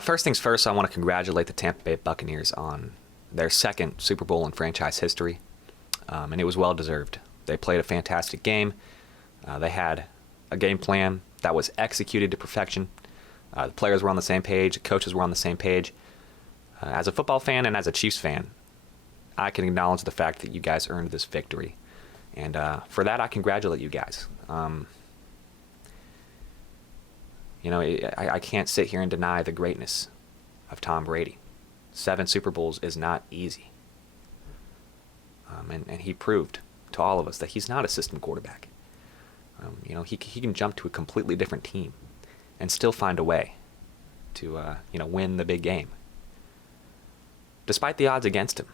First things first, I want to congratulate the Tampa Bay Buccaneers on their second Super Bowl in franchise history, and it was well deserved. They played a fantastic game. They had a game plan that was executed to perfection. The players were on the same page, the coaches were on the same page. As a football fan and as a Chiefs fan, I can acknowledge the fact that you guys earned this victory. And for that, I congratulate you guys. I can't sit here and deny the greatness of Tom Brady. 7 Super Bowls is not easy. And he proved to all of us that he's not a system quarterback. He can jump to a completely different team and still find a way to win the big game, despite the odds against him.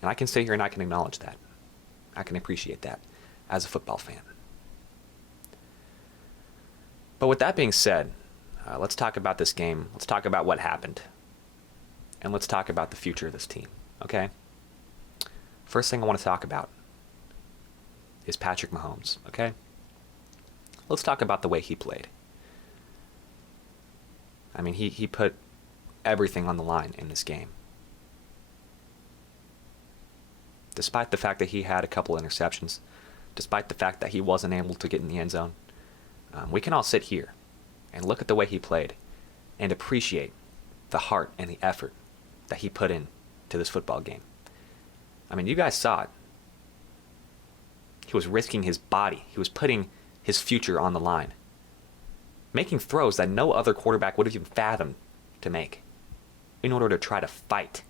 And I can sit here and I can acknowledge that. I can appreciate that as a football fan. But with that being said, let's talk about this game. Let's talk about what happened. And let's talk about the future of this team, okay? First thing I want to talk about is Patrick Mahomes, okay? Let's talk about the way he played. I mean, he put everything on the line in this game. Despite the fact that he had a couple interceptions, despite the fact that he wasn't able to get in the end zone, we can all sit here and look at the way he played and appreciate the heart and the effort that he put in to this football game. I mean, you guys saw it. He was risking his body. He was putting his future on the line, making throws that no other quarterback would have even fathomed to make in order to try to fight,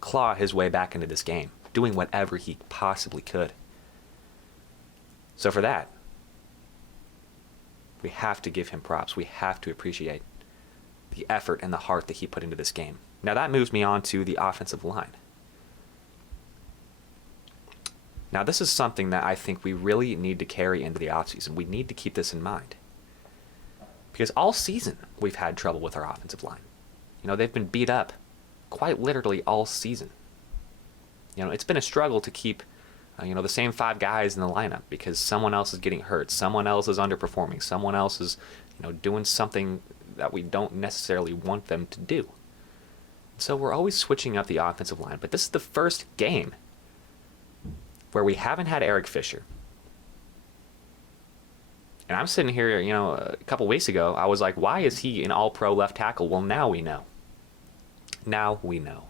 claw his way back into this game, doing whatever he possibly could. So for that, we have to give him props. We have to appreciate the effort and the heart that he put into this game. Now that moves me on to the offensive line. Now this is something that I think we really need to carry into the offseason. We need to keep this in mind. Because all season we've had trouble with our offensive line. They've been beat up quite literally all season. It's been a struggle to keep the same 5 guys in the lineup because someone else is getting hurt, someone else is underperforming, someone else is, doing something that we don't necessarily want them to do. So we're always switching up the offensive line, but this is the first game where we haven't had Eric Fisher. And I'm sitting here, a couple weeks ago, I was like, why is he an all-pro left tackle? Well, now we know. Now we know.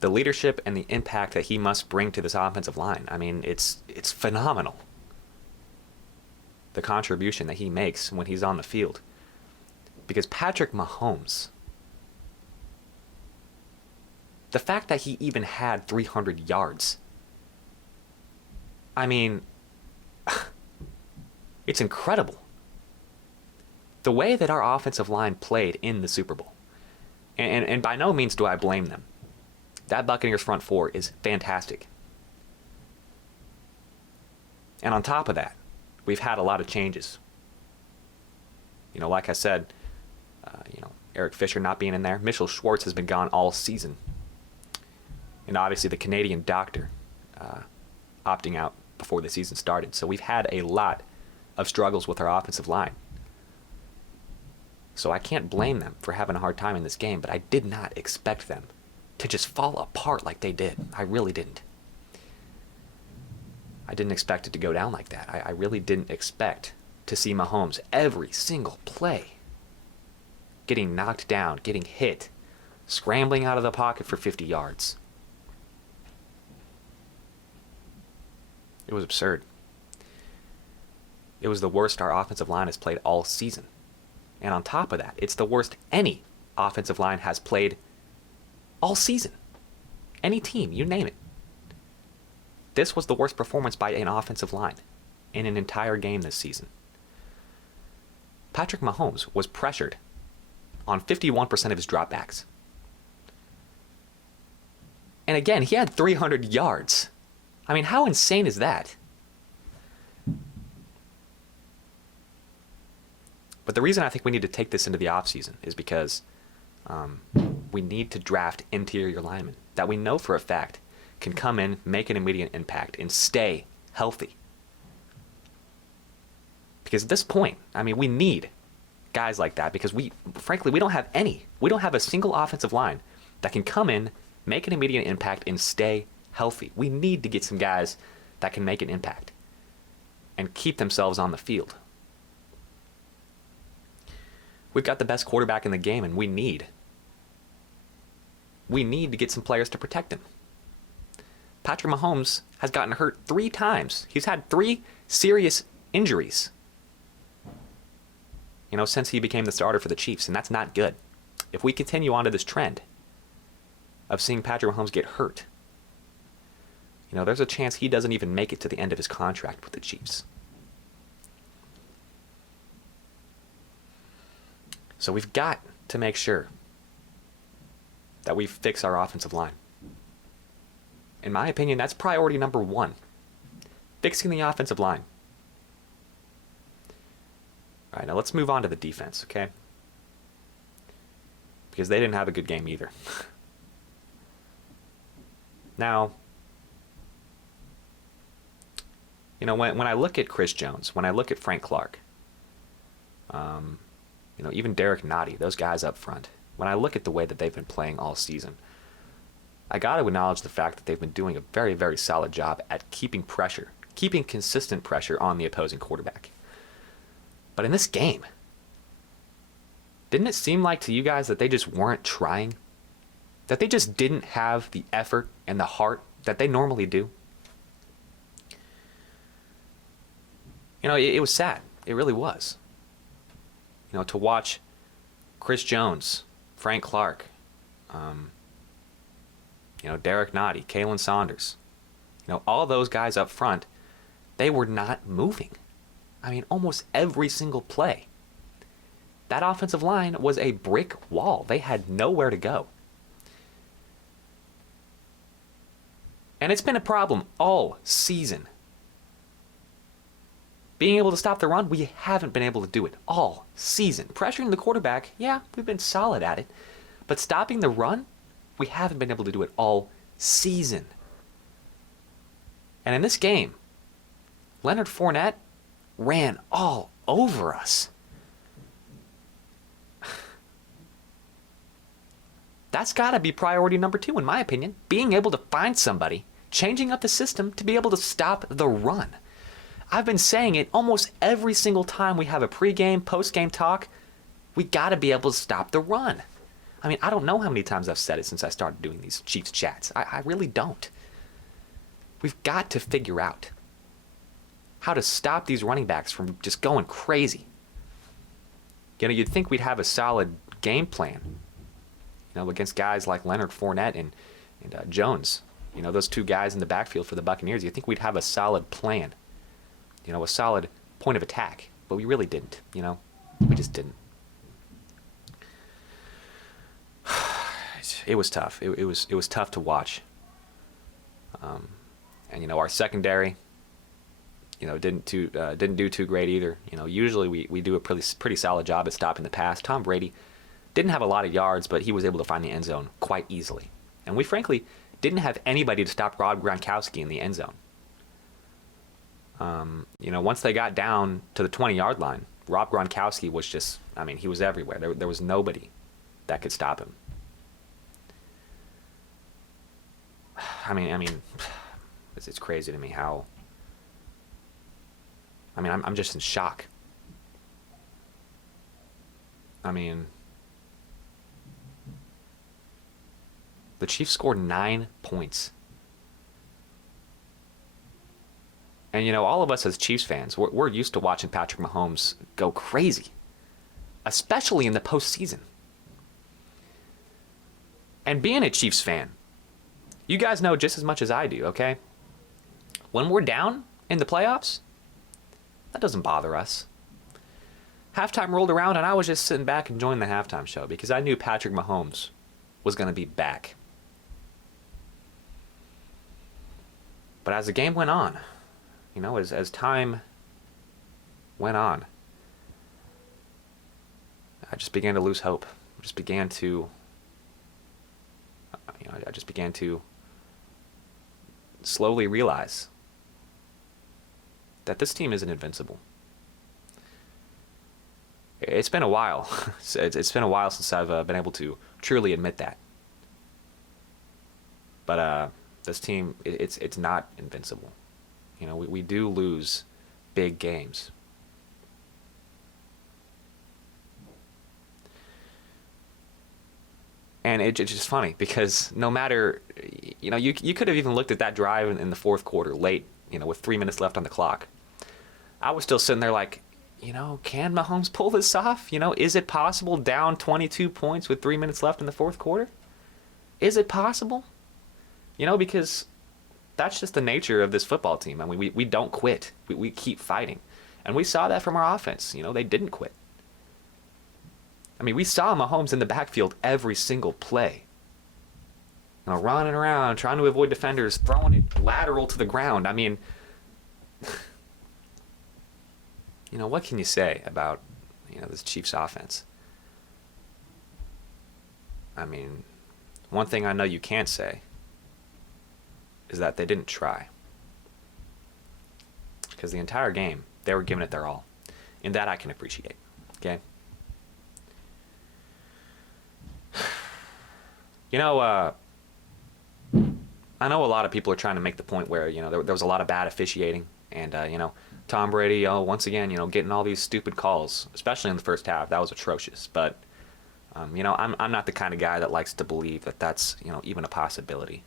The leadership and the impact that he must bring to this offensive line, I mean, it's phenomenal. The contribution that he makes when he's on the field. Because Patrick Mahomes, the fact that he even had 300 yards, I mean, it's incredible. The way that our offensive line played in the Super Bowl. And by no means do I blame them. That Buccaneers front four is fantastic. And on top of that, we've had a lot of changes. Like I said, Eric Fisher not being in there. Mitchell Schwartz has been gone all season. And obviously the Canadian doctor opting out before the season started. So we've had a lot of struggles with our offensive line. So I can't blame them for having a hard time in this game, but I did not expect them to just fall apart like they did. I really didn't. I didn't expect it to go down like that. I really didn't expect to see Mahomes every single play getting knocked down, getting hit, scrambling out of the pocket for 50 yards. It was absurd. It was the worst our offensive line has played all season. And on top of that, it's the worst any offensive line has played all season. Any team, you name it. This was the worst performance by an offensive line in an entire game this season. Patrick Mahomes was pressured on 51% of his dropbacks. And again, he had 300 yards. I mean, how insane is that? But the reason I think we need to take this into the offseason is because we need to draft interior linemen that we know for a fact can come in, make an immediate impact, and stay healthy. Because at this point, I mean, we need guys like that because frankly, we don't have any. We don't have a single offensive line that can come in, make an immediate impact, and stay healthy. We need to get some guys that can make an impact and keep themselves on the field. We've got the best quarterback in the game, and we need to get some players to protect him. Patrick Mahomes has gotten hurt 3 times. He's had 3 serious injuries, since he became the starter for the Chiefs, and that's not good. If we continue on to this trend of seeing Patrick Mahomes get hurt, there's a chance he doesn't even make it to the end of his contract with the Chiefs. So we've got to make sure that we fix our offensive line. In my opinion, that's priority number 1. Fixing the offensive line. All right, now let's move on to the defense, okay? Because they didn't have a good game either. Now, when I look at Chris Jones, when I look at Frank Clark, even Derek Nottie, those guys up front, when I look at the way that they've been playing all season, I got to acknowledge the fact that they've been doing a very, very solid job at keeping consistent pressure on the opposing quarterback. But in this game, didn't it seem like to you guys that they just weren't trying? That they just didn't have the effort and the heart that they normally do? It was sad. It really was. To watch Chris Jones, Frank Clark, Derek Nottie, Kalen Saunders, all those guys up front, they were not moving. I mean, almost every single play. That offensive line was a brick wall. They had nowhere to go. And it's been a problem all season. Being able to stop the run, we haven't been able to do it all season. Pressuring the quarterback, yeah, we've been solid at it. But stopping the run, we haven't been able to do it all season. And in this game, Leonard Fournette ran all over us. That's got to be priority number 2, in my opinion. Being able to find somebody, changing up the system to be able to stop the run. I've been saying it almost every single time we have a pregame, postgame talk. We got to be able to stop the run. I mean, I don't know how many times I've said it since I started doing these Chiefs chats. I really don't. We've got to figure out how to stop these running backs from just going crazy. You'd think we'd have a solid game plan, against guys like Leonard Fournette and Jones. Those 2 guys in the backfield for the Buccaneers. You'd think we'd have a solid plan, a solid point of attack. But we really didn't, We just didn't. It was tough. It was tough to watch. And our secondary, didn't do too great either. Usually we do a pretty solid job at stopping the pass. Tom Brady didn't have a lot of yards, but he was able to find the end zone quite easily. And we frankly didn't have anybody to stop Rob Gronkowski in the end zone. Once they got down to the 20-yard line, Rob Gronkowski was just, he was everywhere. There was nobody that could stop him. It's crazy to me how, I'm just in shock. The Chiefs scored 9 points. And, all of us as Chiefs fans, we're used to watching Patrick Mahomes go crazy, especially in the postseason. And being a Chiefs fan, you guys know just as much as I do, okay? When we're down in the playoffs, that doesn't bother us. Halftime rolled around, and I was just sitting back enjoying the halftime show because I knew Patrick Mahomes was going to be back. But as the game went on, as time went on, I just began to lose hope. I just began to slowly realize that this team isn't invincible. It's been a while. It's been a while since I've been able to truly admit that. But this team, it's not invincible. We do lose big games. And it's just funny because no matter, you could have even looked at that drive in the fourth quarter late, with 3 minutes left on the clock. I was still sitting there like, can Mahomes pull this off? Is it possible down 22 points with 3 minutes left in the fourth quarter? Is it possible? Because that's just the nature of this football team. I mean, we don't quit. We keep fighting. And we saw that from our offense. They didn't quit. I mean, we saw Mahomes in the backfield every single play. Running around, trying to avoid defenders, throwing it lateral to the ground. I mean, what can you say about, this Chiefs offense? I mean, one thing I know you can't say is that they didn't try. Because the entire game, they were giving it their all. And that I can appreciate. Okay? I know a lot of people are trying to make the point where, there was a lot of bad officiating. And, Tom Brady, once again, getting all these stupid calls, especially in the first half. That was atrocious. But, I'm not the kind of guy that likes to believe that that's, even a possibility.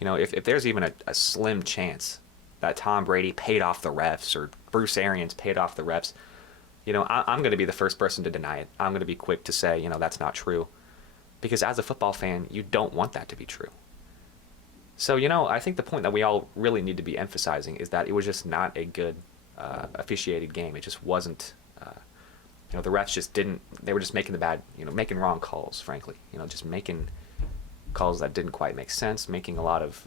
If there's even a slim chance that Tom Brady paid off the refs or Bruce Arians paid off the refs, I'm going to be the first person to deny it. I'm going to be quick to say, that's not true. Because as a football fan, you don't want that to be true. So, I think the point that we all really need to be emphasizing is that it was just not a good officiated game. It just wasn't, the refs just didn't, they were just making the bad, making wrong calls, frankly. Just making calls that didn't quite make sense, making a lot of,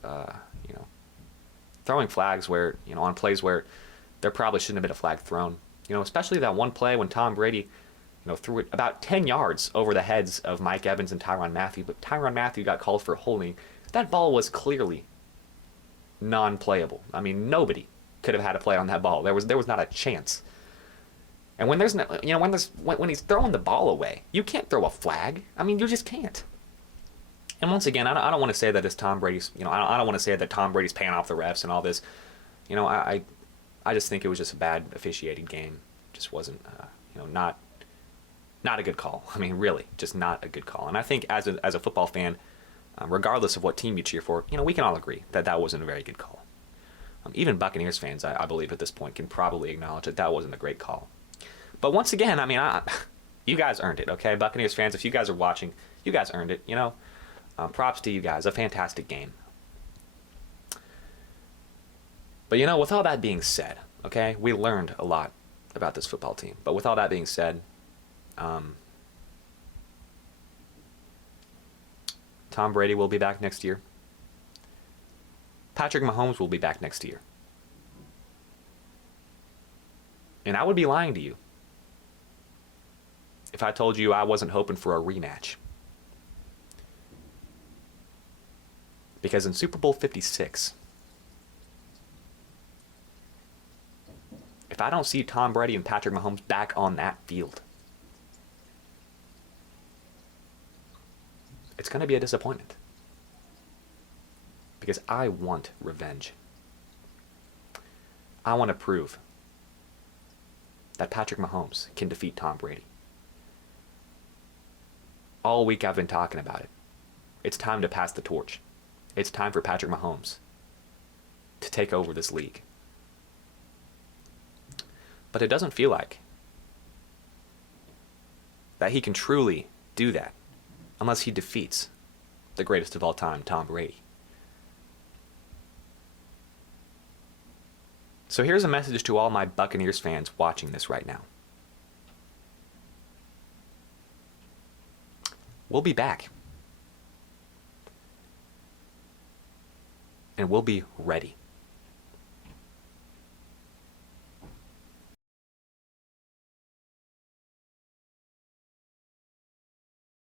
throwing flags where, on plays where there probably shouldn't have been a flag thrown. Especially that one play when Tom Brady, threw it about 10 yards over the heads of Mike Evans and Tyrann Mathieu, but Tyrann Mathieu got called for holding. That ball was clearly non-playable. I mean, nobody could have had a play on that ball. There was not a chance. And when there's no, when he's throwing the ball away, you can't throw a flag. I mean, you just can't. And once again, I don't want to say that it's Tom Brady's. I don't want to say that Tom Brady's paying off the refs and all this. I just think it was just a bad officiated game. Just wasn't, not a good call. I mean, really, just not a good call. And I think as a football fan, regardless of what team you cheer for, we can all agree that that wasn't a very good call. Even Buccaneers fans, I believe at this point, can probably acknowledge that that wasn't a great call. But once again, I mean, you guys earned it, okay? Buccaneers fans, if you guys are watching, you guys earned it, props to you guys. A fantastic game. But, with all that being said, okay, we learned a lot about this football team. But with all that being said, Tom Brady will be back next year. Patrick Mahomes will be back next year. And I would be lying to you if I told you I wasn't hoping for a rematch. Because in Super Bowl 56, if I don't see Tom Brady and Patrick Mahomes back on that field, it's going to be a disappointment. Because I want revenge. I want to prove that Patrick Mahomes can defeat Tom Brady. All week I've been talking about it. It's time to pass the torch. It's time for Patrick Mahomes to take over this league. But it doesn't feel like that he can truly do that unless he defeats the greatest of all time, Tom Brady. So here's a message to all my Buccaneers fans watching this right now. We'll be back. And we'll be ready.